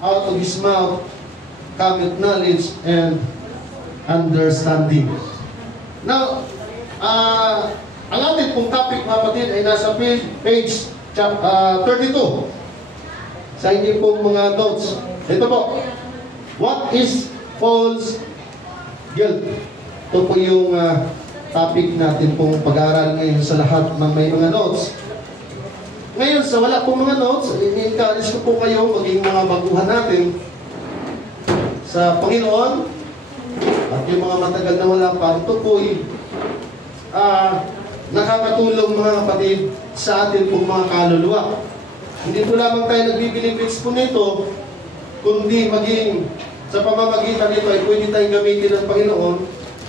out of his mouth cometh knowledge and understanding. Now, ang ating pong topic, mga kapatid, ay nasa page 32 sa inyong pong mga notes. Ito po, what is false guilt? Ito po yung topic natin pong pag-aaral ngayon sa lahat ng may mga notes. Ngayon, sa wala pong mga notes, i-encourage ko po kayo maging mga baguhan natin sa Panginoon. At yung mga matagal na wala pa, ito po'y nakakatulong, mga kapatid, sa atin pong mga kaluluwa. Hindi po lamang tayo nagbibilibits po nito, kundi maging sa pamamagitan nito ay pwede tayong gamitin ng Panginoon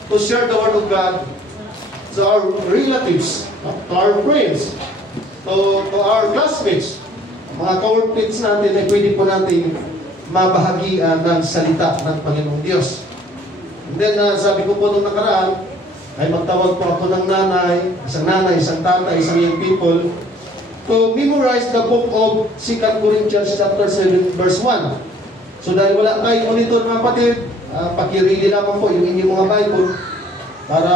to share the Word of God to our relatives, to our friends, to our classmates, mga co-workmates natin ay pwede po natin mabahagian ng salita ng Panginoong Diyos. And then, sabi ko po nung nakaraan, ay magtawag po ako ng nanay, isang tatay, isang young people, to memorize the book of 2 Corinthians chapter 7, verse 1. So dahil wala tayong monitor, mga kapatid, pakirili lamang po yung inyong mga Bible para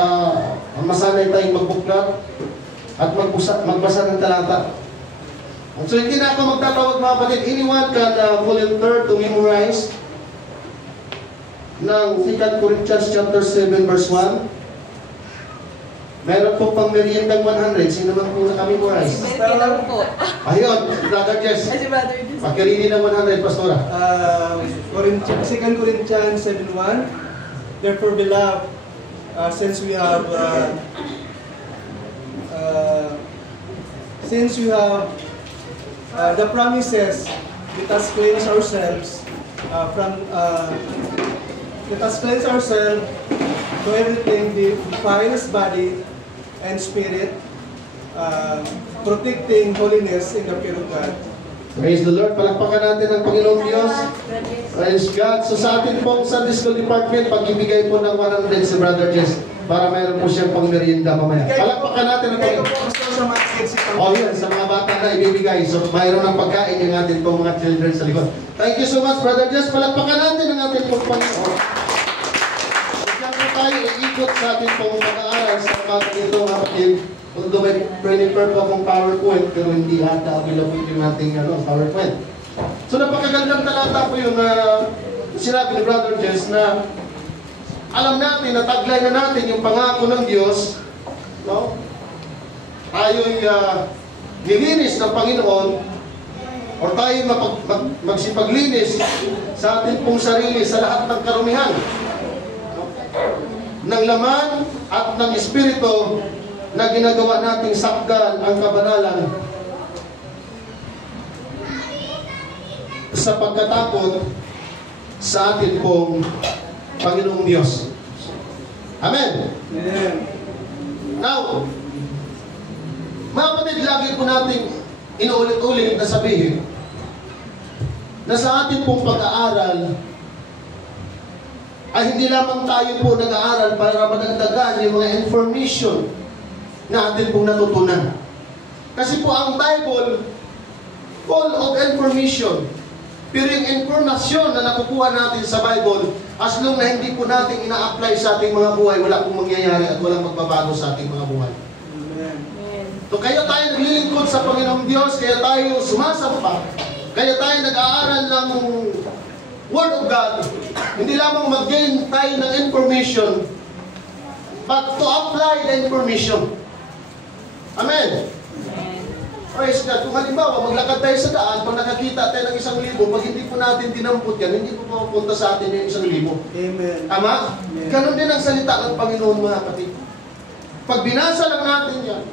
masanay tayong magbuklat at magbasa ng talata. So hindi na ako magtatawag, mga kapatid. Anyone can volunteer to memorize ng 2 Corinthians chapter 7, verse 1. Meron po pang meriendang 100. Sino man po naka-memorize? Meron po. Ayun, Brother Jess. Pakirili ng 100, Pastora. 2 Corinthians 7:1. Therefore, beloved, since we have the promises, let us cleanse ourselves to everything, defile his body and spirit, protecting holiness in the fear of God. Praise the Lord. Palakpakan natin ang Panginoong Diyos. Praise God. So sa atin pong Sunday School Department, pag-ibigay po ng 100 si Brother Jess para mayroon po siyang pang-merienda mamaya. Palakpakan natin ang Panginoon. Oh, yun. Sa mga bata na ibibigay. So mayroon ng pagkain yung atin pong mga children sa likod. Thank you so much, Brother Jess. Palakpakan natin ang atin pong Panginoon. Tayo iikot sa ating pong pag-aaral sa mga ito, mga kapatid. Although may prepare po akong PowerPoint, pero hindi ata available yung ating PowerPoint. So napakagandang talata po yun na sinabi ni Brother Jess na alam natin, nataglay na natin yung pangako ng Diyos, no? Tayo'y nilinis ng Panginoon o tayo magsipaglinis sa ating pong sarili sa lahat ng karumihan ng laman at ng espiritu na ginagawa nating sakdal ang kabanalan sa pagkatakot sa atin pong Panginoong Diyos. Amen? Amen. Now, mga kapatid, lagi po nating inuulit-ulit na sabihin na sa atin pong pag-aaral ay hindi lamang tayo po nag-aaral para madagdagan yung mga information na atin pong natutunan. Kasi po ang Bible, full of information. Pero yung informasyon na nakukuha natin sa Bible, as long na hindi po natin ina-apply sa ating mga buhay, wala pong mangyayari at walang magbabago sa ating mga buhay. Amen. So kaya tayo naglilingkod sa Panginoong Diyos, kaya tayo sumasamba, kaya tayo nag-aaral ng Word of God, hindi lamang mag-gain tayo ng information, but to apply the information. Amen? Praise God. Kung halimbawa, maglakad tayo sa daan, pag nakakita tayo ng 1,000, pag hindi po natin dinampot yan, hindi po pupunta sa atin yung 1,000. Amen. Tama? Amen. Ganon din ang salita ng Panginoon, mga kapatid. Pag binasa lang natin yan,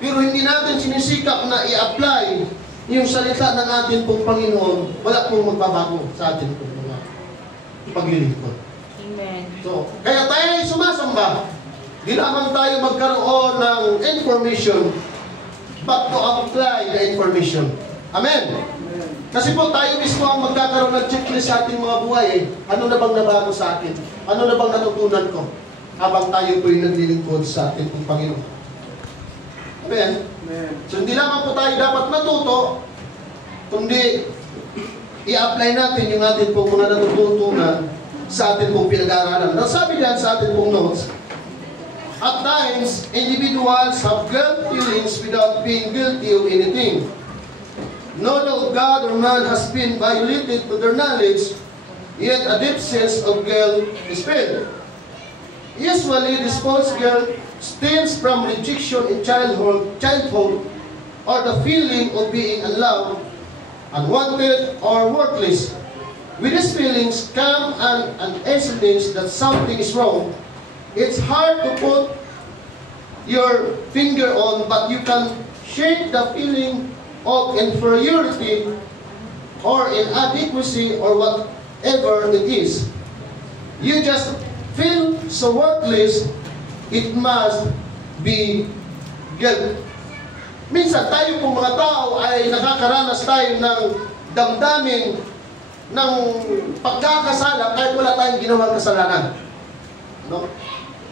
pero hindi natin sinisikap na i-apply yung salita ng ating pong Panginoon, wala pong magbabago sa ating pong mga paglilingkod. Amen. So, kaya tayo ay sumasamba. Di lamang tayo magkaroon ng information, but to apply the information. Amen? Amen. Kasi po tayo mismo ang magkakaroon ng checklist sa ating mga buhay. Ano na bang nabago sa akin? Ano na bang natutunan ko? Habang tayo po'y naglilingkod sa ating pong Panginoon. Amen? Amen. So hindi lamang po tayo dapat matuto, kundi i-apply natin yung atin pong mga natututunan sa atin pong pinag-aaralan. Now, sabi diyan sa atin pong notes, at times, individuals have guilt feelings without being guilty of anything. No law of God or man has been violated to their knowledge, yet a deep sense of guilt is felt. Usually, this false guilt stems from rejection in childhood, or the feeling of being unloved, unwanted, or worthless. With these feelings come an evidence that something is wrong. It's hard to put your finger on, but you can shake the feeling of inferiority or inadequacy or whatever it is. You just feel so worthless, it must be guilt. Minsan tayo pong mga tao ay nakakaranas tayo ng damdamin ng pagkakasala kahit wala tayong ginawang kasalanan. No?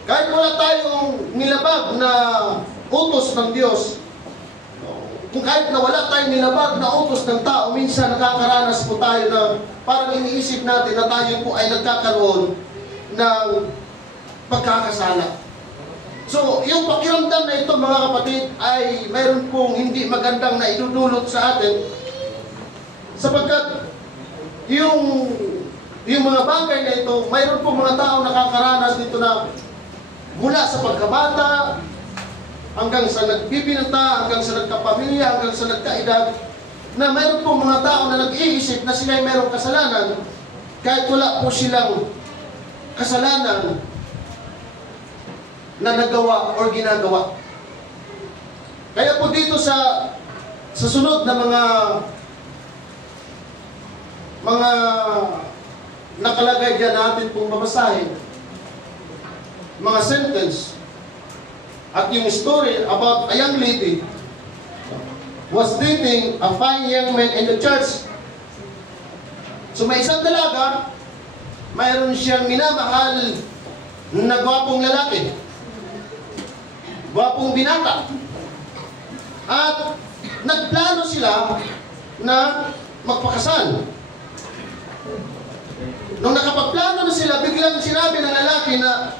Kahit wala tayong nilabag na utos ng Diyos, kung kahit na wala tayong nilabag na utos ng tao, minsan nakakaranas po tayo na parang iniisip natin na tayo po ay nagkakaroon ng pagkakasala. So, yung pakiramdam na ito, mga kapatid, ay mayroon pong hindi magandang na idudulot sa atin sapagkat yung mga bagay na ito, mayroon pong mga tao nakakaranas dito na mula sa pagkabata, hanggang sa nagbibinata, hanggang sa nagkapamilya, hanggang sa nagkaedad, na mayroon pong mga tao na nag-iisip na sila ay mayroong kasalanan, kahit wala po silang kasalanan na nagawa o ginagawa. Kaya po dito sa sunod na mga nakalagay dyan natin pong babasahin, mga sentence, at yung story about a young lady was dating a fine young man in the church. So may isang dalaga, mayroon siyang minamahal na gwapong lalaki, gwapong binata. At nagplano sila na magpakasal. Nung nakapagplano na sila, biglang sinabi ng lalaki na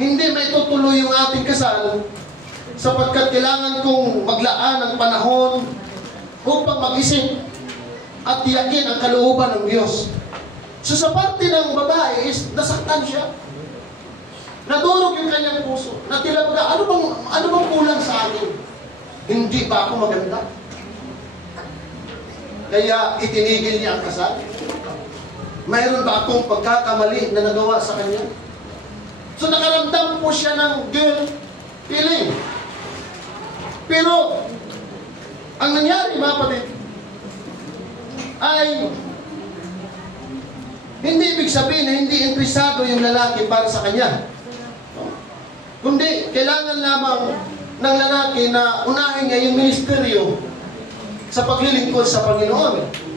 hindi may tutuloy yung ating kasal sapagkat kailangan kong maglaan ng panahon upang mag-isip at tiyakin ang kalooban ng Diyos. So sa parte ng babae is nasaktan siya. Nadurog yung kanyang puso. Natilabga, ano bang kulang sa akin? Hindi ba ako maganda? Kaya itinigil niya ang kasal. Mayroon ba akong pagkakamali na nagawa sa kanya? So nakaramdam po siya ng guilt feeling. Pero, ang nangyari mga kapatid, ay hindi ibig sabihin na hindi interesado yung lalaki para sa kanya. Kundi, kailangan lamang ng lalaki na unahin niya yung ministeryo sa paglilingkod sa Panginoon.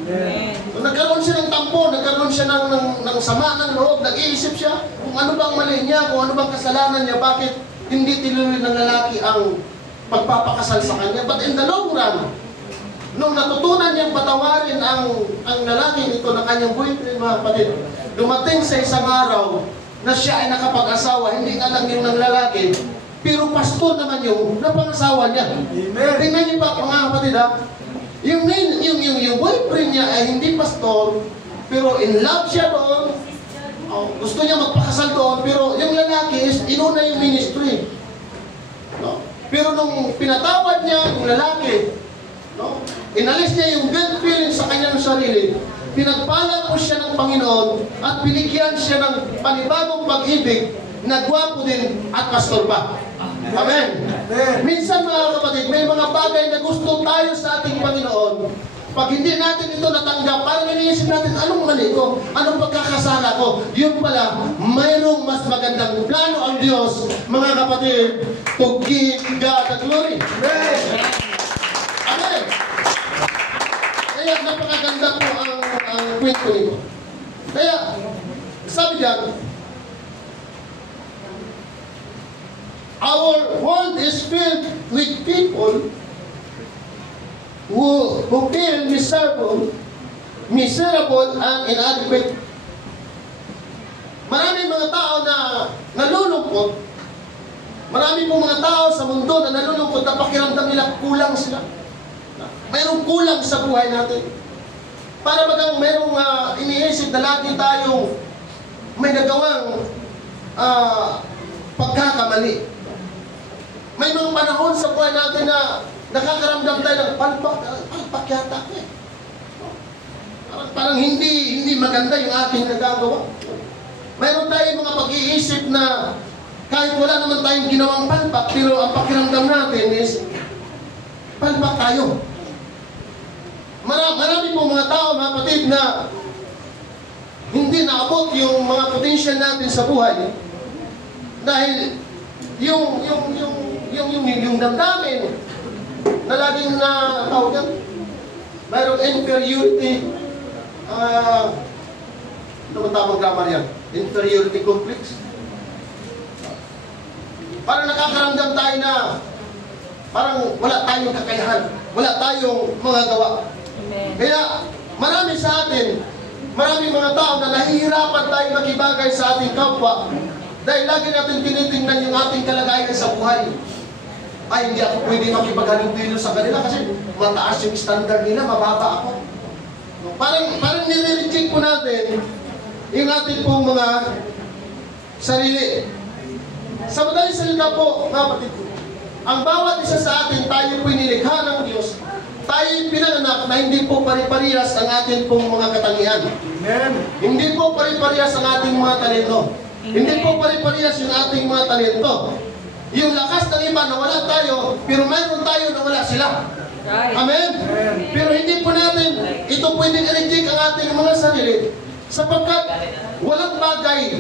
So, nagkaroon siya ng tampo, nagkaroon siya ng sama ng loob, nag-iisip siya kung ano bang mali niya, kung ano bang kasalanan niya, bakit hindi tinuloy ng lalaki ang pagpapakasal sa kanya. But in the long run, nung natutunan niyang patawarin ang lalaki nito na kanyang boyfriend, mga kapatid, dumating sa isang araw na siya ay nakapag-asawa, hindi nga lang yung ng lalaki, pero pastor naman yung napangasawa niya. Amen. Tingnan niyo pa mga kapatid ha, yung boyfriend niya ay hindi pastor, pero in love siya doon, gusto niya magpakasal doon, pero yung lalaki is inuna yung ministry. No? Pero nung pinatawad niya yung lalaki, no? Inalis niya yung guilt feeling sa kanyang sarili, pinagpala po siya ng Panginoon at binigyan siya ng panibagong pag-ibig na gwapo din at pastor pa. Amen. Minsan mga kapatid, may mga bagay na gusto tayo sa ating Panginoon. Pag hindi natin ito natanggap, parang iniisip natin, anong mali ko? Anong pagkakasala ko? Yun pala, mayroong mas magandang plano ang Diyos, mga kapatid, to give God the glory. Amen. Amen. Kaya napakaganda po ang kwento nito. Kaya, sabi diyan, our world is filled with people who feel miserable miserable and inadequate. Maraming mga tao na nalulungkot. Marami pong mga tao sa mundo na nalulungkot na pakiramdam nila kulang sila. Mayroong kulang sa buhay natin. Para bagang mayroong iniisip na lagi tayong may nagawang pagkakamali. May mga panahon sa buhay natin na nakakaramdam tayo ng palpak yata ko eh. Parang hindi maganda yung aking nagagawa. Mayroon tayong mga pag-iisip na kahit wala naman tayong ginawang palpak, pero ang pakiramdam natin is palpak tayo. Marami pong mga tao, mga kapatid, na hindi naabot yung mga potential natin sa buhay dahil yung damdamin na laging na tawag yan, mayroong inferiority, ano ba tamang grammar yan? Inferiority complex. Parang nakakaramdam tayo na parang wala tayong kakayahan, wala tayong mga gawa. Amen. Kaya marami sa atin, maraming mga tao na nahihirapan tayo makibagay sa ating kapwa dahil lagi natin tinitingnan yung ating kalagayan sa buhay. Ay, hindi ako pwede makipaghalubilo sa kanila kasi mataas yung standard nila, mababa ako. Parang nire-reject po natin yung ating pong mga sarili. Sa madaling salita po, mga kapatid, ang bawat isa sa atin, tayo po'y nilikha ng Diyos. Tayo'y pinanganak na hindi po pare-parehas ang ating pong mga katangian. Amen. Hindi po pare-parehas ang ating mga talento. Amen. Hindi po pare-parehas yung ating mga talento. Yung lakas ng iba na wala tayo, pero mayroon tayo na wala sila. Right. Amen? Amen? Pero hindi po natin ito pwedeng i-reject ang ating mga sarili sapagkat walang bagay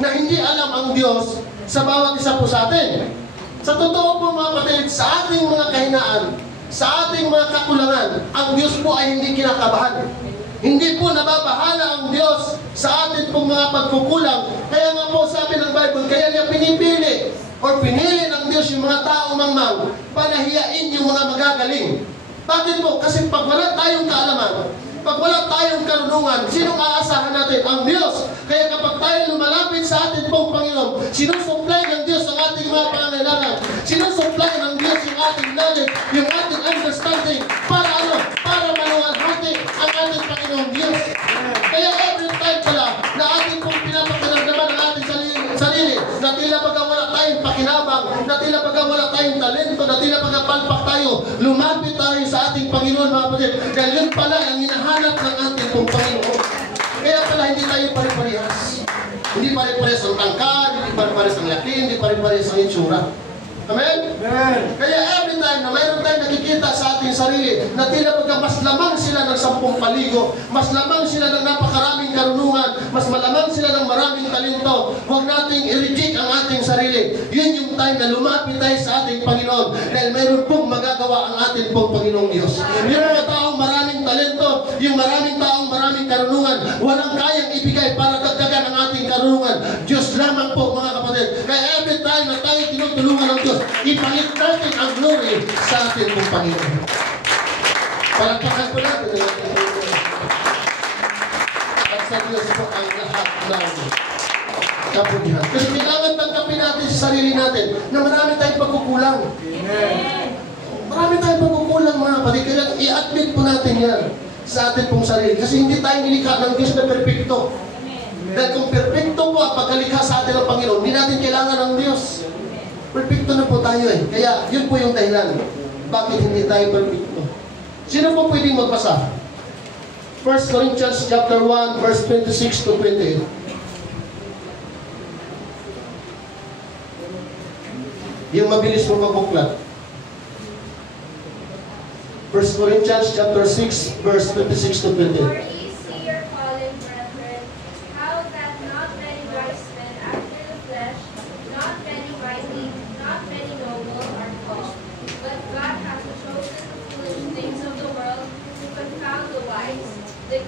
na hindi alam ang Diyos sa bawat isa po sa atin. Sa totoo po mga kapatid, sa ating mga kahinaan, sa ating mga kakulangan, ang Diyos po ay hindi kinakabahan. Hindi po nababahala ang Diyos sa ating pong mga pagkukulang. Kaya nga po sabi ng Bible, kaya niya pinipili o pinili ng Diyos yung mga tao mangmang panahiyain yung mga magagaling. Bakit po? Kasi pag wala tayong kaalaman, pag wala tayong karunungan, sinong aasahan natin? Ang Diyos. Kaya kapag tayo lumalapit sa ating pong Panginoon, sinusupply ng Diyos ang ating mga pangangailangan. Sinusupply ng Diyos yung ating knowledge, yung ating understanding. Para ano? Para maluwalhati ang ating Panginoon Diyos. Kaya every time pala na ating pong pinapakiramdaman ang ating sarili, na tila baga wala tayong pakinabang, na tila baga wala tayong talento, na tila baga palpak tayo, lumapit tayo sa ating Panginoon, mga kapatid. Dahil yun pala ang hinahanap ng ating pong Panginoon. Kaya pala hindi tayo pare-parehas. Hindi pare-parehas ang tangkad, hindi pare-parehas ang laki, hindi pare-parehas ang itsura. Amen? Amen. Kaya every time na mayroon tayong nakikita sa ating sarili na tila baga mas lamang sila ng 10 paligo, mas lamang sila ng napakaraming karunungan, mas malamang sila ng maraming talento, huwag nating i-reject ang ating sarili. Yun yung time na lumapit tayo sa ating Panginoon dahil mayroon pong magagawa ang ating pong Panginoong Diyos. Yung mga taong maraming talento, yung maraming taong maraming karunungan, walang kayang ibigay para dagdagan ang ating karunungan. Diyos lamang po mga kapatid. Kaya every time na tayo tinutulungan ng Diyos, ipalit natin ang glory sa ating pong Panginoon. Palagpakan po natin ang ating Panginoon. At sa Diyos po ang lahat ng kapunihan. Kasi kailangan tanggapin natin sa sarili natin na marami tayong pagkukulang. Amen. Marami tayong pagkukulang mga kapatid. Kailangan i-admit po natin yan sa ating pong sarili. Kasi hindi tayo nilikha ng Diyos na perfecto. Dahil kung perfecto po ang pagkalikha sa atin ng Panginoon, hindi natin kailangan ng Diyos. Perfecto na po tayo eh. Kaya yun po yung dahilan. Bakit hindi tayo perfecto? Sino po pwedeng magbasa? 1 Corinthians chapter 1 verse 26 to 28. Yung mabilis mo magbuklat. 1 Corinthians chapter 6 verse 26 to 28.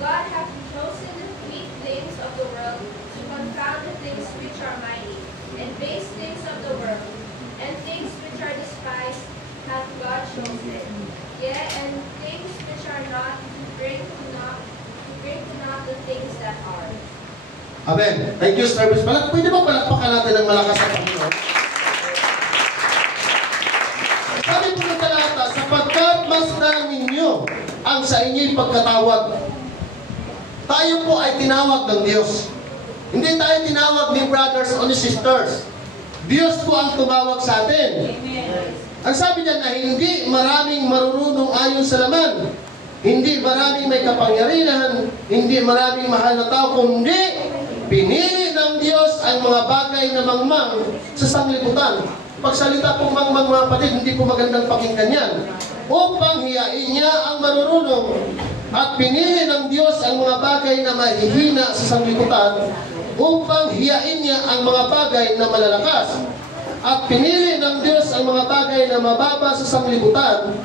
God hath chosen the weak things of the world to confound the things which are mighty, and base things of the world, and things which are despised hath God chosen. Yea, and things which are not bring to Amen. Thank you, service. Pwede ba palakpakan natin ng malakas sa Panginoon? Sabi po ng talata, sapagkat masdan ninyo ang sa inyo'y pagkatawag. Tayo po ay tinawag ng Diyos. Hindi tayo tinawag ni brothers o ni sisters. Diyos po ang tumawag sa atin. Ang sabi niya na hindi maraming marurunong ayon sa laman. Hindi maraming may kapangyarihan. Hindi maraming mahal na tao. Kundi pinili ng Diyos ang mga bagay na mangmang sa sanglibutan. Pagsalita pong mangmang mga kapatid, hindi po magandang pakinggan yan. Upang hiyain niya ang marurunong. At pinili ng Diyos ang mga bagay na mahihina sa sanglibutan upang hiyain niya ang mga bagay na malalakas. At pinili ng Diyos ang mga bagay na mababa sa sanglibutan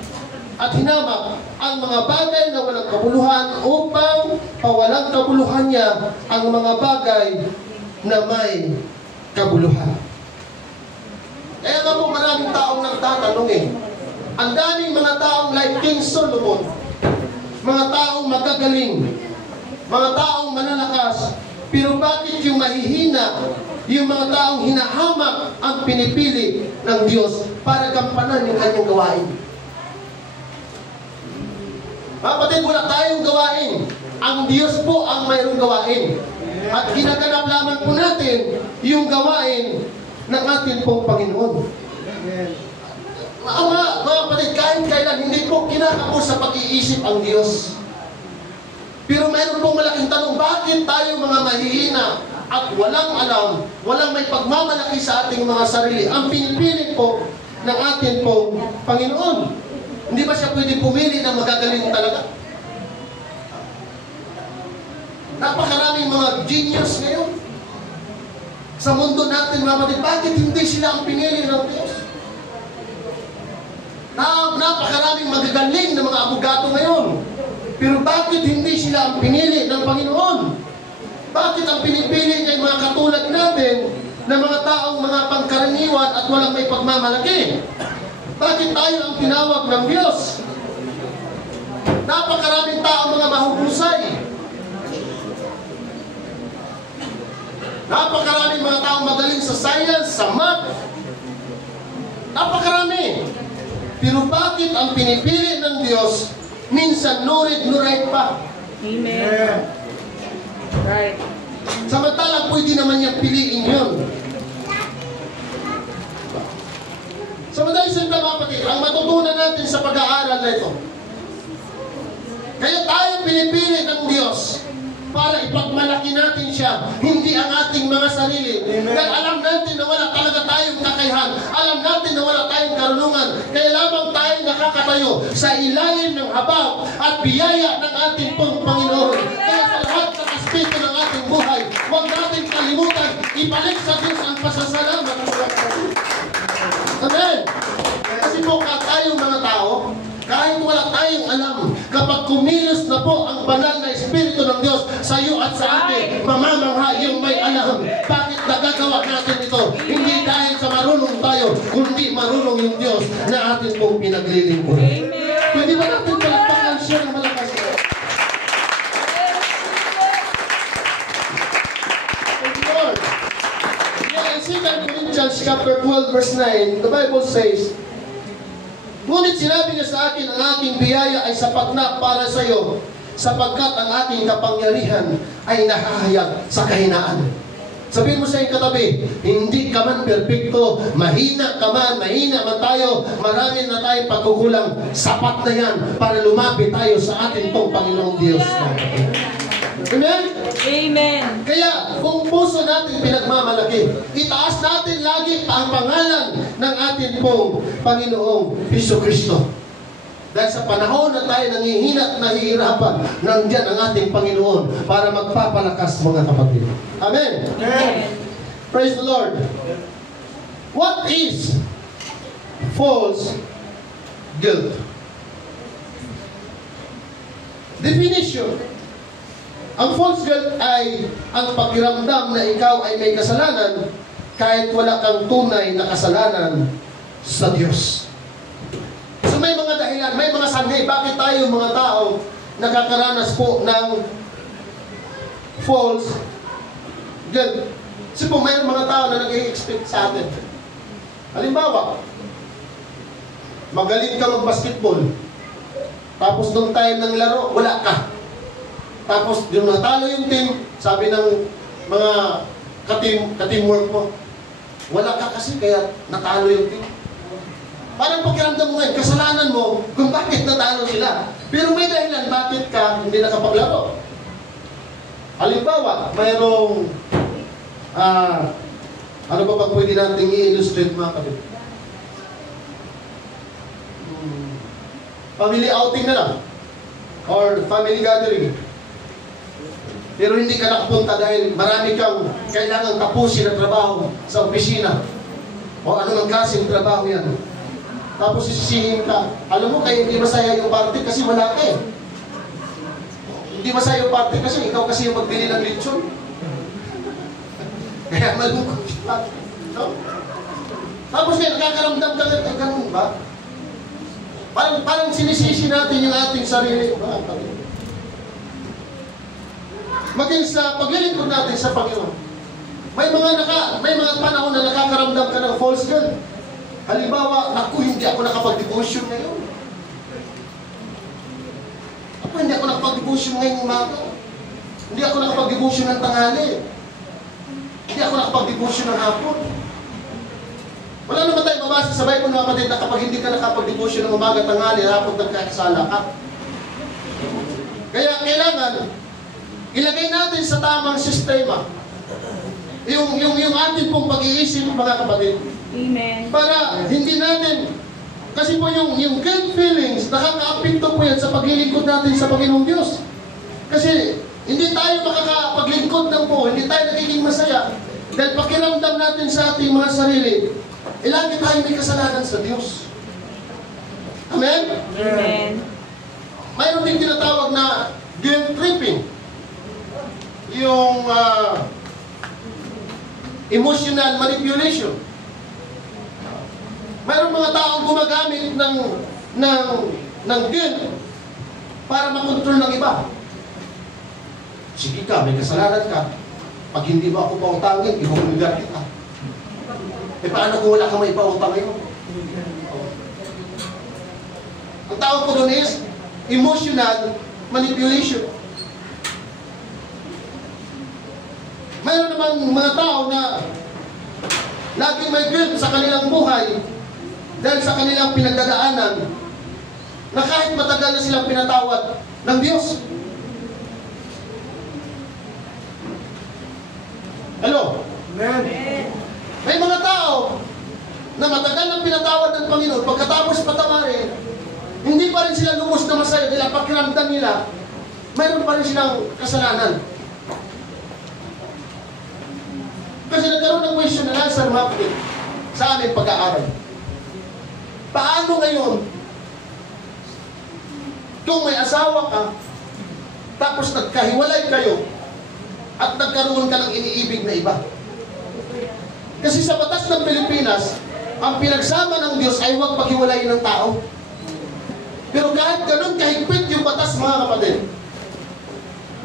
at hinamak ang mga bagay na walang kabuluhan upang pawalang kabuluhan niya ang mga bagay na may kabuluhan. Kaya nga po maraming taong nagtatanong ang daming mga taong like King Solomon, mga taong magagaling, mga taong malalakas, pero bakit yung mahihina, yung mga taong hinahamak ang pinipili ng Diyos para gampanan yung kanyang gawain? Kapatid, wala tayong gawain. Ang Diyos po ang mayroong gawain. At ginaganap lamang po natin yung gawain ng ating pong Panginoon. Mga kapatid, kahit kailan hindi po kinakapos sa pag-iisip ang Diyos. Pero mayroon pong malaking tanong, bakit tayo mga mahihina at walang alam, walang may pagmamalaki sa ating mga sarili, ang pinipili po ng ating pong Panginoon? Hindi ba siya pwede pumili na magagaling talaga? Napakaraming mga genius ngayon sa mundo natin, mga kapatid. Bakit hindi sila ang pinili ng Diyos? Napakaraming magagaling na mga abogado ngayon. Pero bakit hindi sila ang pinili ng Panginoon? Bakit ang pinipili niya yung mga katulad natin na mga taong mga pangkaraniwan at walang may pagmamalaki? Bakit tayo ang tinawag ng Diyos? Napakaraming taong mga mahuhusay. Napakaraming mga taong magaling sa science, sa math. Napakarami. Pero bakit ang pinipili ng Diyos minsan no read, no write pa? Amen. Right. Samantalang pwede naman niyang piliin yun. Samantalang sa mga kapatid, ang matutunan natin sa pag-aaral na ito, kaya tayo pinipili ng Diyos para ipagmalaki natin siya, hindi ang ating mga sarili. Dahil alam natin na wala talaga tayong kakayahan. Alam natin na wala tayong karunungan. Kaya lamang tayo nakakatayo sa ilalim ng habag at biyaya ng ating pong Panginoon. Kaya sa lahat ng aspeto ng ating buhay, huwag natin kalimutan, ibalik sa Diyos ang pasasalamat. Amen. Kasi po tayong mga tao, kahit wala tayong alam, kapag kumilos na po ang banal na Espiritu ng Diyos sa iyo at sa atin, mamamangha yung may alam. Bakit nagagawa natin ito? Hindi dahil sa marunong tayo, kundi marunong yung Diyos na atin pong pinaglilingkuran. Pwede ba natin palakpakan siya ng malakas? Thank you, Lord. In 2 Corinthians chapter 12 verse 9, the Bible says, ngunit sinabi niya sa akin, ang aking biyaya ay sapat na para sa iyo, sapagkat ang aking kapangyarihan ay nakahayag sa kahinaan. Sabihin mo sa iyong katabi, hindi ka man perfecto, mahina ka man, mahina man tayo, marami na tayong pagkukulang, sapat na yan para lumapit tayo sa ating pong Panginoong Diyos. Amen? Amen. Kaya, kung puso natin pinagmamalaki, itaas natin lagi ang pangalan ng ating pong Panginoong Jesucristo. Dahil sa panahon na tayo nangihina at nahihirapan, nandiyan ang ating Panginoon para magpapalakas, mga kapatid. Amen? Amen. Praise the Lord. What is false guilt? Definition. Ang false guilt ay ang pakiramdam na ikaw ay may kasalanan kahit wala kang tunay na kasalanan sa Diyos. So may mga dahilan, may mga sanhi, bakit tayo mga tao nakakaranas po ng false guilt. Kasi po, mayroong mga tao na nag-i-expect sa atin. Halimbawa, magaling ka mag-basketball. Tapos nung time ng laro, wala ka. Tapos yung natalo yung team, sabi ng mga ka-teamwork mo, wala ka kasi kaya natalo yung team. Parang pakiramdam mo ngayon, kasalanan mo kung bakit natalo sila. Pero may dahilan bakit ka hindi nakapaglaro. Halimbawa, mayroong ano ba pwede natin i-illustrate mga kapatid? Family outing na lang. Or family gathering. Pero hindi ka nakapunta dahil marami kang kailangan tapusin na trabaho sa opisina. O ano ng klaseng trabaho yan. Tapos sisisihin ka. Alam mo, kaya hindi masaya yung party kasi wala ka eh. Hindi masaya yung party kasi ikaw kasi yung magbili ng lechon. Kaya malungkot siya. No? Tapos ngayon, nakakaramdam ka nga, ay ganun ba? Parang sinisisi natin yung ating sarili. Maging sa paglilingkod natin sa Panginoon. May mga panahon na nakakaramdam ka ng false guilt. Halimbawa, naku, hindi ako nakapag-devotion ngayon. Hindi ako nakapag-devotion ngayong umaga. Hindi ako nakapag-devotion ng tanghali. Hindi ako nakapag-devotion ng hapon. Wala naman tayo mabasa sa Bible mga kapatid na kapag hindi ka nakapag-devotion ng umaga, tanghali, hapon, nagkakasala ka. Kaya kailangan ilagay natin sa tamang sistema yung ating pong pag-iisip mga kapatid. Amen. Para hindi natin, kasi po yung guilt feelings, nakaka-apekto po yan sa paglilingkod natin sa Panginoong Diyos. Kasi hindi tayo makakapaglingkod ng po, hindi tayo nagiging masaya dahil pakiramdam natin sa ating mga sarili, lagi tayo may kasalanan sa Diyos. Amen? Amen. Mayroon din tinatawag na guilt tripping. Yung emotional manipulation. Mayroong mga taong gumagamit ng guilt para makontrol ng iba. Sige ka, may kasalanan ka. Pag hindi mo ako pautangin, ibubuligar kita. Eh paano kung wala kang may pautang ngayon? Ang tawag ko doon is emotional manipulation. Mayroon naman mga tao na laging may guilt sa kanilang buhay dahil sa kanilang pinagdadaanan na kahit matagal na silang pinatawad ng Diyos. Hello? Amen. May mga tao na matagal nang pinatawad ng Panginoon, pagkatapos patawarin, hindi pa rin sila lubos na masaya nila, pakiramdam nila, mayroon pa rin silang kasalanan. Kasi nagkaroon ng question na answer mapit sa aming pag-aaral. Paano ngayon kung may asawa ka, tapos nagkahiwalay kayo, at nagkaroon ka ng iniibig na iba? Kasi sa batas ng Pilipinas, ang pinagsama ng Diyos ay huwag paghiwalayin ng tao. Pero kahit ganun kahigpit yung batas mga kapatid,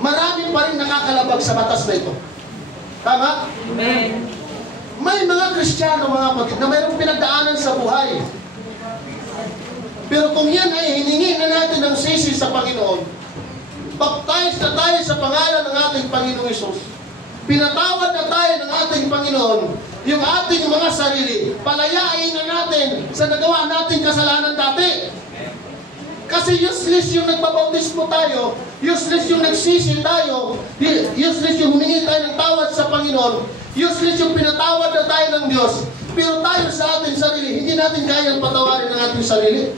marami pa rin nakakalabag sa batas na ito. Tama? Amen. May mga Kristiyano mga kapatid na mayroong pinagdaanan sa buhay. Pero kung yan ay hiningi na natin ng sisi sa Panginoon, baptize na tayo sa pangalan ng ating Panginoong Hesus, pinatawad na tayo ng ating Panginoon, yung ating mga sarili, palayain na natin sa nagawa nating kasalanan dati. Kasi useless yung nagbabautismo tayo, useless yung nagsisi tayo, useless yung humingi tayo ng tawad sa Panginoon, useless yung pinatawad na tayo ng Diyos, pero tayo sa ating sarili, hindi natin kayang patawarin ang ating sarili.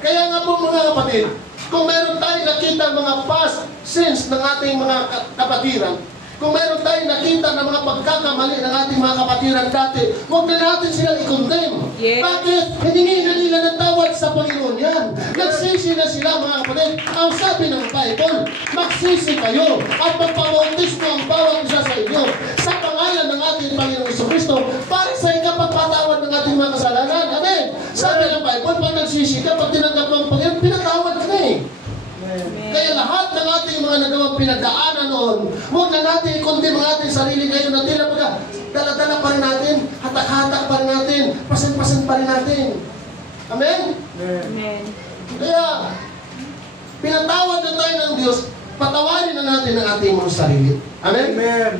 Kaya nga po mga kapatid, kung meron tayong nakita mga past sins ng ating mga kapatiran, kung meron tayong nakita ng mga pagkakamali ng ating mga kapatiran dati, huwag na natin silang i-condemn. Yes. Bakit? Hindi na nila ng tawad sa Panginoon yan. Nagsisi na sila mga kapatid. Ang sabi ng Bible, magsisi kayo at magpabautismo ang bawat isa sa inyo sa pangalan ng ating Panginoong Jesucristo para sa ikapagpatawad ng ating mga kasalanan. Amen? Sabi ng Bible, pag nagsisi ka, pag tinanggap mo ang Panginoon, pinatawad ka na eh. Kaya lahat ng ating mga nagawang pinagdaanan o Panginoon. Huwag na natin i-condemn ang ating sarili ngayon na tila baga, dala-dala pa rin natin, hatak-hatak pa rin natin, pasan-pasan pa rin natin. Amen? Amen. Kaya, pinatawad na tayo ng Diyos, patawarin na natin ang ating mga sarili. Amen? Amen.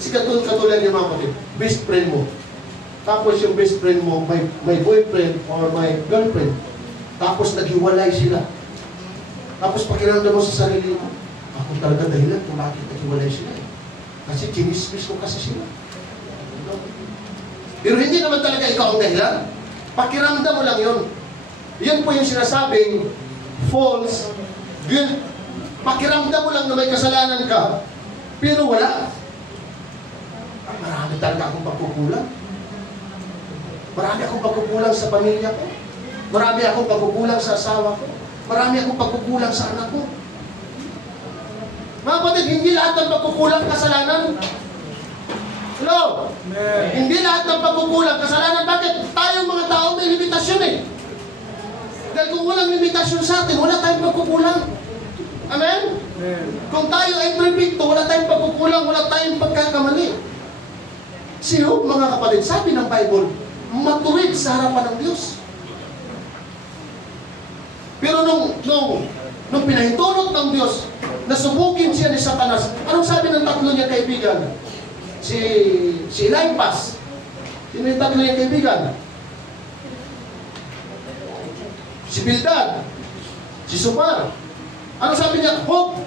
Si katulad yung mga kapatid, best friend mo. Tapos yung best friend mo, may boyfriend or may girlfriend. Tapos naghiwalay sila. Tapos pakiramdam mo sa sarili mo, ako talaga dahilan kung bakit naghiwalay sila. Kasi chinismis ko kasi sila. Pero hindi naman talaga ikaw ang dahilan. Pakiramdam mo lang yun. Yan po yung sinasabing false guilt. Pakiramdam mo lang na may kasalanan ka, pero wala. Marami talaga akong pagkukulang. Marami akong pagkukulang sa pamilya ko. Marami akong pagkukulang sa asawa ko. Marami akong pagkukulang sa anak ko. Mga kapatid, hindi lahat ng pagkukulang kasalanan. Hello? Amen. Hindi lahat ng pagkukulang kasalanan. Bakit? Tayong mga tao may limitasyon eh. Dahil kung walang limitasyon sa atin, wala tayong pagkukulang. Amen? Amen. Kung tayo ay perfecto, wala tayong pagkukulang, wala tayong pagkakamali. Si Job, mga kapatid, sabi ng Bible, matuwid sa harapan ng Diyos. Pero nung pinahintulot ng Diyos, nasubukin siya ni Satanas, anong sabi ng tatlo niya kaibigan? Si Eliphaz. Sino yung tatlo niya kaibigan? Si Bildad. Si Sumar. Anong sabi niya? Job,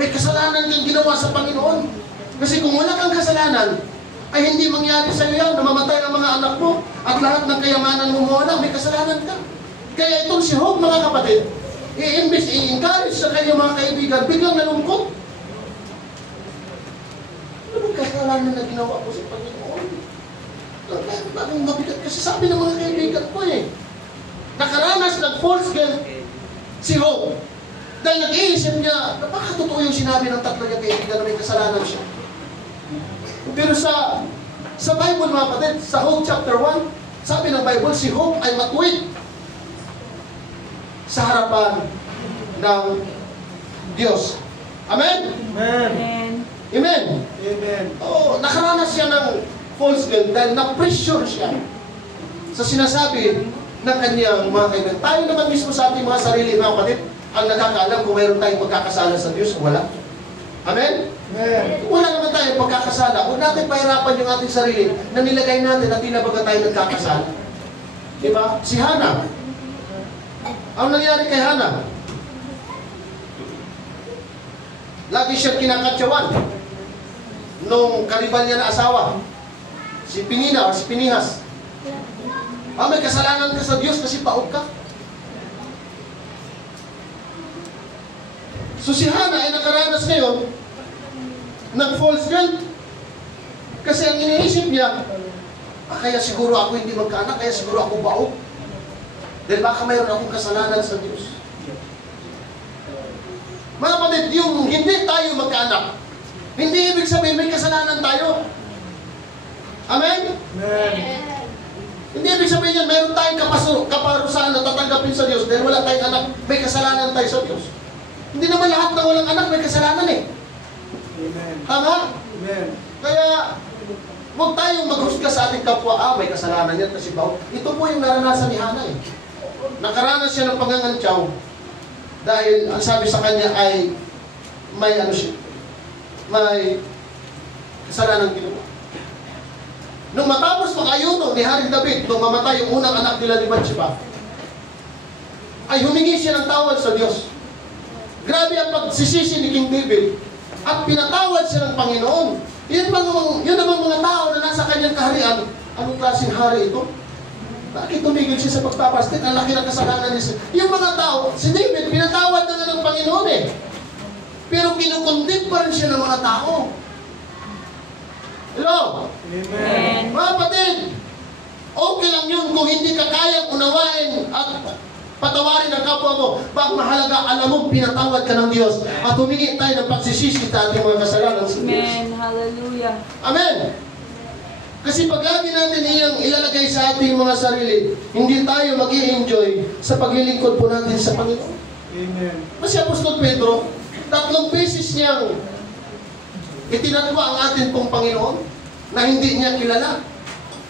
may kasalanan kang ginawa sa Panginoon. Kasi kung wala kang kasalanan, ay hindi mangyari sa iyo yan, namamatay ang mga anak mo, at lahat ng kayamanan mo mawala, may kasalanan ka. Kaya itong si Job, mga kapatid, i-imbis, i-encourage sa kanyang mga kaibigan, biglang nalungkot. Ano bang kasalanan na ginawa ko sa Panginoon? Bakit mabigat? Kasi sabi ng mga kaibigan ko nakaranas ng false guilt si Job. Dahil nag-iisip niya, baka totoo yung sinabi ng tatlo niya kaibigan na may kasalanan siya. Pero sa Bible, mga kapatid, sa Job chapter 1, sabi ng Bible, si Job ay matuwid sa harapan ng Diyos. Amen? Amen. Amen. Amen? Amen. Oo, nakaranas siya ng false guilt dahil na-pressure siya sa sinasabi ng kanyang mga kaibigan. Tayo naman mismo sa ating mga sarili, mga kapatid, ang nakakaalam kung mayroon tayong pagkakasala sa Diyos, wala. Amen? Amen. Wala naman tayong pagkakasala. Huwag natin pahirapan yung ating sarili na nilagay natin at tinabaga tayo nagkakasala. Diba? Si Hannah. Ang nangyari kay Hannah? Lagi siya kinakatyawan nung karibal niya na asawa. Si Pinina o si Pinihas. May kasalanan ka sa Diyos kasi paog ka. So si Hannah ay nakaranas ngayon ng false guilt. Kasi ang iniisip niya, kaya siguro ako hindi magkaanak, kaya siguro ako baog. Dahil baka mayroon akong kasalanan sa Diyos. Mga kapatid, yung hindi tayo magkaanak, hindi ibig sabihin may kasalanan tayo. Amen? Amen. Hindi ibig sabihin yan, mayroon tayong kaparusahan na tatanggapin sa Diyos dahil wala tayong anak, may kasalanan tayo sa Diyos. Hindi naman lahat na walang anak may kasalanan eh. Amen. Tama? Amen. Kaya, huwag tayong maghusga sa ating kapwa, may kasalanan yan kasi baog. Ito po yung naranasan ni Hannah eh. Nakaranas siya ng pangangantyaw dahil ang sabi sa kanya ay may may kasalanan ginawa. Nung matapos makayuno ni Haring David, nung mamatay yung unang anak nila ni Bathsheba, ay humingi siya ng tawad sa Diyos. Grabe ang pagsisisi ni King David at pinatawad siya ng Panginoon. Yun namang mga tao na nasa kanyang kaharian, anong klaseng hari ito? Bakit tumigil siya sa pagpapastit? Ang laki ng kasalanan niya. Yung mga tao, si David, pinatawad na ng Panginoon eh. Pero kinukundin pa rin siya ng mga tao. Hello? Amen. Mga kapatid, okay lang yun kung hindi ka kayang unawain at patawarin ang kapwa mo. Bak mahalaga, alam mo, pinatawad ka ng Diyos at humingi tayo ng pagsisisi sa ating mga kasalanan sa Diyos. Amen. Hallelujah. Amen. Kasi pag lagi natin iyang ilalagay sa ating mga sarili, hindi tayo mag-i-enjoy sa paglilingkod po natin sa Panginoon. Amen. Kasi Apostol Pedro, 3 beses niyang itinatwa ang atin pong Panginoon na hindi niya kilala.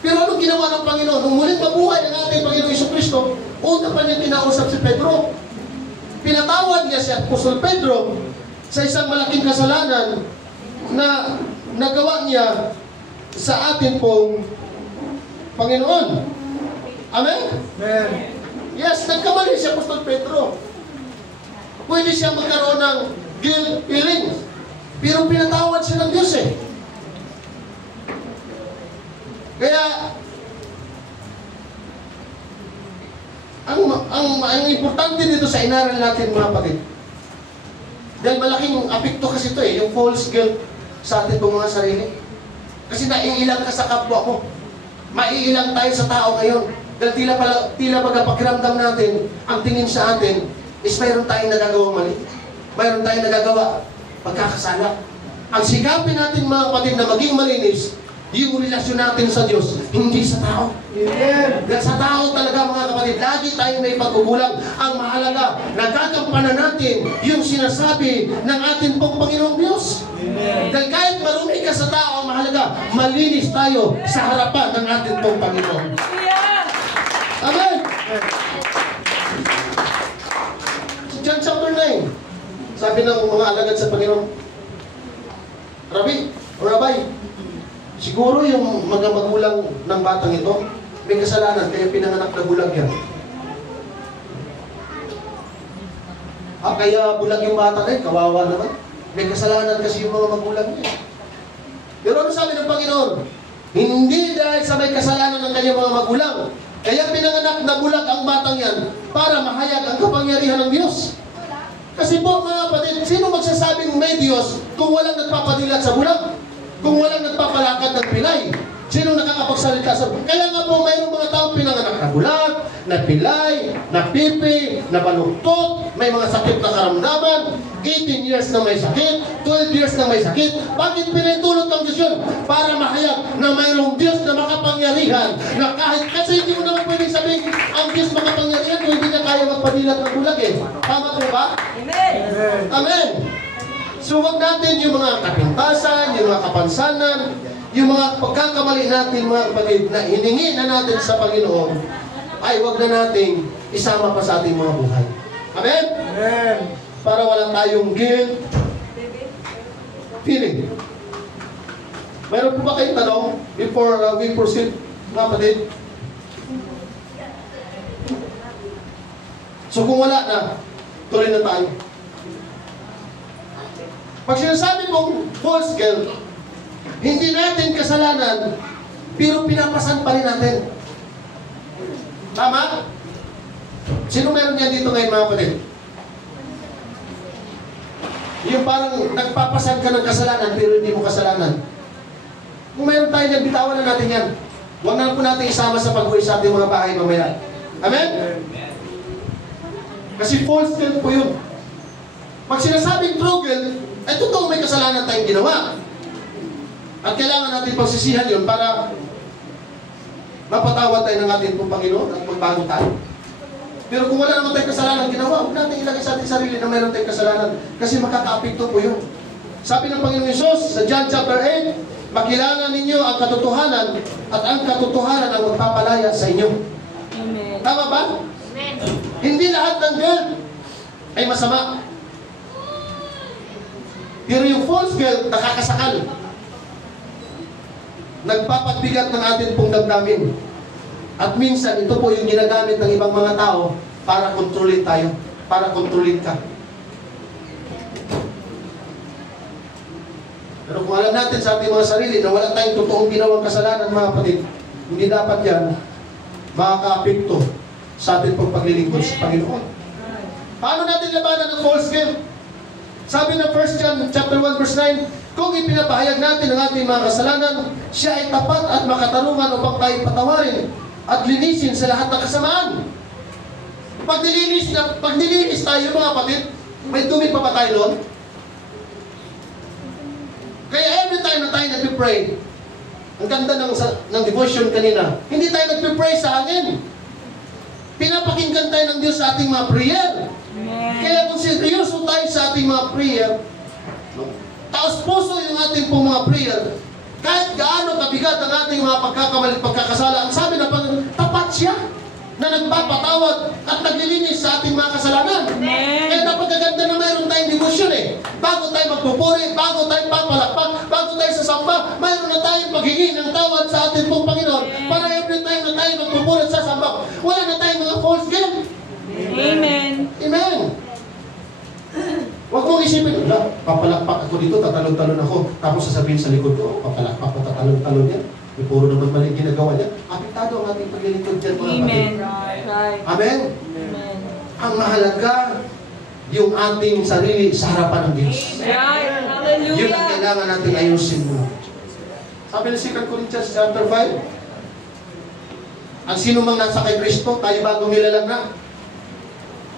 Pero anong ginawa ng Panginoon? Nung muling mabuhay ang ating Panginoon Jesucristo, una pa niya kinausap si Pedro. Pinatawad niya si Apostol Pedro sa isang malaking kasalanan na nagawa niya sa atin pong Panginoon. Amen? Amen. Yes, nagkamali si Apostol Pedro. Pwede siyang magkaroon ng guilt feeling. Pero pinatawad siya ng Diyos eh. Kaya, ang importante dito sa inaral natin mga kapatid, dahil malaking apekto kasi ito eh, yung false guilt sa atin pong mga sarili. Kasi naiilang ka sa kapwa mo. Maiilang tayo sa tao ngayon. Dahil tila pagpakiramdam natin, ang tingin sa atin, is mayroon tayong nagagawa mali. Mayroon tayong nagagawa pagkakasala. Ang sikapin natin mga kapatid na maging malinis, yung relasyon natin sa Diyos, hindi sa tao. Amen. Dahil sa tao talaga mga kapatid, lagi tayong may pagkukulang. Ang mahalaga, nagkakampanan natin yung sinasabi ng ating pong Panginoong Diyos. Amen. Dahil kahit marumi ka sa tao, ang mahalaga, malinis tayo sa harapan ng ating pong Panginoon. Amen! John chapter 9, sabi ng mga alagad sa Panginoon, Rabbi, siguro yung mga magulang ng batang ito, may kasalanan, kaya pinanganak na bulag yan. Kaya bulag yung bata na yun, kawawa naman. May kasalanan kasi yung mga magulang niya. Pero ano sabi ng Panginoon? Hindi dahil sa may kasalanan ng kanyang mga magulang, kaya pinanganak na bulag ang batang yan para mahayag ang kapangyarihan ng Diyos. Kasi po mga kapatid, sino magsasabing may Diyos kung walang nagpapadilat sa bulag? Kung walang nagpapalakad ng pilay? Sino nakakapagsalita sa... Kaya nga po, mayroong mga taong pinanganak na bulag, na pilay, na pipi, na baluktot, may mga sakit na karamdaman, 18 years na may sakit, 12 years na may sakit. Bakit pinitulot ng Diyos yun? Para mahayag na mayroong Diyos na makapangyarihan, na kahit... Kasi hindi mo naman pwedeng sabihin, ang Diyos makapangyarihan kung hindi niya kaya magpadilat ng bulag eh. Tama po ba? Amen. Amen! So wag natin yung mga kapintasan, yung mga kapansanan, yung mga pagkakamali natin mga kapatid na hiningi na natin sa Panginoon, ay wag na nating isama pa sa ating mga buhay. Amen? Amen. Para walang tayong guilt feeling. Mayroon po ba kayong tanong before we proceed, mga kapatid? So kung wala na, tuloy na tayo. Pag sinasabi mong false guilt, hindi natin kasalanan, pero pinapasan pa rin natin. Tama? Sino meron yan dito ngayon mga kapatid? Yung parang nagpapasan ka ng kasalanan, pero hindi mo kasalanan. Kung mayroon tayo dyan, bitawan na natin yan. Huwag na po natin isama sa pag-uwi sa ating mga bahay mamaya. Amen? Kasi false guilt po yun. Pag sinasabing true guilt, ay totoong may kasalanan tayong ginawa. At kailangan natin pagsisihan yun para mapatawad tayo ng ating pong Panginoon at magbago tayo. Pero kung wala naman tayong kasalanan ginawa, huwag natin ilagay sa ating sarili na mayroon tayong kasalanan kasi makaka-apekto po yun. Sabi ng Panginoon Hesus sa John chapter 8, makilala ninyo ang katotohanan at ang katotohanan ang magpapalaya sa inyo. Amen. Tama ba? Amen. Hindi lahat ng guilt ay masama. Pero yung false guilt, nakakasakal. Nagpapagbigat ng atin pong damdamin. At minsan, ito po yung ginagamit ng ibang mga tao para kontrolin tayo. Para kontrolin ka. Pero kung alam natin sa ating mga sarili na wala tayong totoong ginawang kasalanan mga kapatid, hindi dapat yan makaka-apekto sa ating pong paglilingkod sa Panginoon. Paano natin labanan ng false guilt? Sabi ng 1 John chapter 1 verse 9, kung ipinapahayag natin ang ating mga kasalanan, siya ay tapat at makatarungan upang tayo patawarin at linisin sa lahat ng kasamaan. Pag nilinis tayo mga kapatid, may dumi pa ba tayo doon? Kaya every time na tayo nagpipray, ang ganda ng devotion kanina, hindi tayo nagpipray sa hangin. Pinapakinggan tayo ng Diyos sa ating mga prayer. Amen. Kaya kung seryoso tayo sa ating mga prayer, taos puso yung ating pong mga prayer, kahit gaano kabigat ang ating mga pagkakamali, pagkakasala, ang sabi na tapat siya na nagpapatawad at naglilinis sa ating mga kasalanan. Amen. Kaya napagaganda na mayroon tayong devotion eh. Bago tayo magpupuri, bago tayo papalakpak, bago tayo sasamba, mayroon na tayong paghingi ng tawad sa ating pong Panginoon. Para every time na tayo magpupuri at sasamba, wala na tayong mga false game. Amen. Amen. Huwag mong isipin, papalakpak ako dito, tatalon-talon ako. Tapos sasabihin sa likod ko, papalakpak ako, tatalon-talon yan. May puro naman mali ginagawa niya. Apektado ang ating paglilingkod dyan, mga Amen. kapatid. Right. Amen? Amen. Ang mahalaga, yung ating sarili sa harapan ng Diyos. Right. Yun ang Hallelujah. kailangan natin ayusin mo. Sabi ng 2 Corinthians chapter 5, ang sino mang nasa kay Kristo, tayo bagong nilalang na.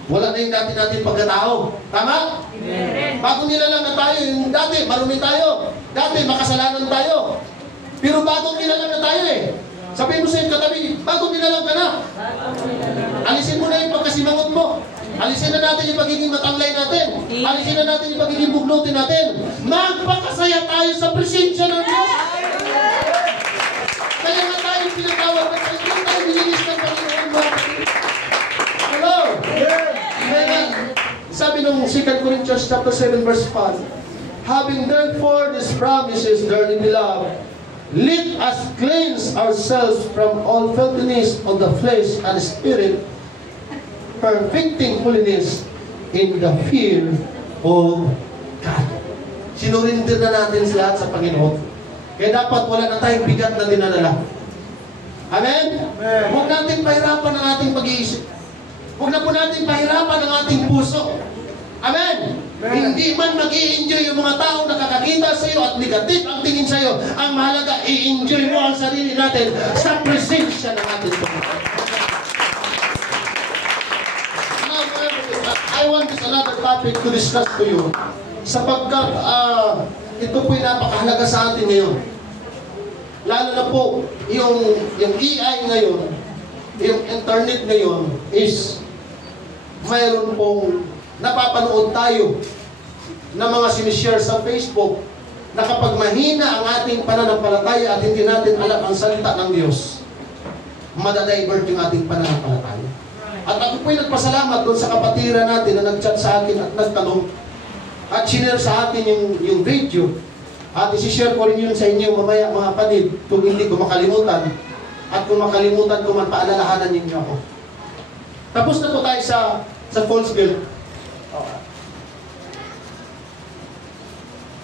Wala na yung dati natin pagkatao. Tama? Amen. Bagong nilalang na tayo. Yung dati, marumi tayo. Dati, makasalanan tayo. Pero bagong nilalang na tayo eh. Sabihin mo sa iyong katabi, bagong nilalang ka na. Alisin mo na yung pagkasimangot mo. Alisin na natin yung pagiging matanglay natin. Alisin na natin yung pagiging bugnutin natin. Magpakasaya tayo sa presensya ng Diyos. Kaya nga tayo pinatawag na tayo tayo nilinis ng Panginoon mo. Hello? Kaya nga, sabi ng 2 Corinthians chapter 7 verse 5, having therefore these promises, dearly beloved, let us cleanse ourselves from all filthiness of the flesh and spirit, perfecting holiness in the fear of God. Sinurinder na natin lahat sa Panginoon. Kaya dapat wala na tayong bigat na dinadala. Amen? Huwag natin pahirapan ang ating pag-iisip. Huwag na po natin pahirapan ang ating puso. Amen? Hindi man mag-i-enjoy yung mga taong nakakakita sa iyo at negative ang tingin sa iyo. Ang mahalaga, i-enjoy mo ang sarili natin sa presensya ng ating Panginoon. Now, I want this another topic to discuss to you. Sapagkat ito po'y napakahalaga sa atin ngayon. Lalo na po, yung AI ngayon, yung internet ngayon is mayroon pong napapanood tayo na mga sinishare sa Facebook na kapag mahina ang ating pananampalataya at hindi natin alam ang salita ng Diyos, madadivert yung ating pananampalataya. At ako po'y nagpasalamat doon sa kapatiran natin na nag-chat sa akin at nagtanong at sinare sa atin yung video. At isi-share ko rin yun sa inyo mamaya mga kapatid kung hindi ko makalimutan. At kung makalimutan ko man, paalalahanan ninyo ako. Tapos na po tayo sa false guilt.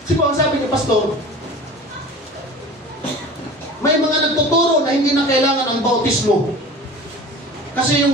Kasi po ang sabi ni Pastor, may mga nagtuturo na hindi na kailangan ang bautismo. Kasi yung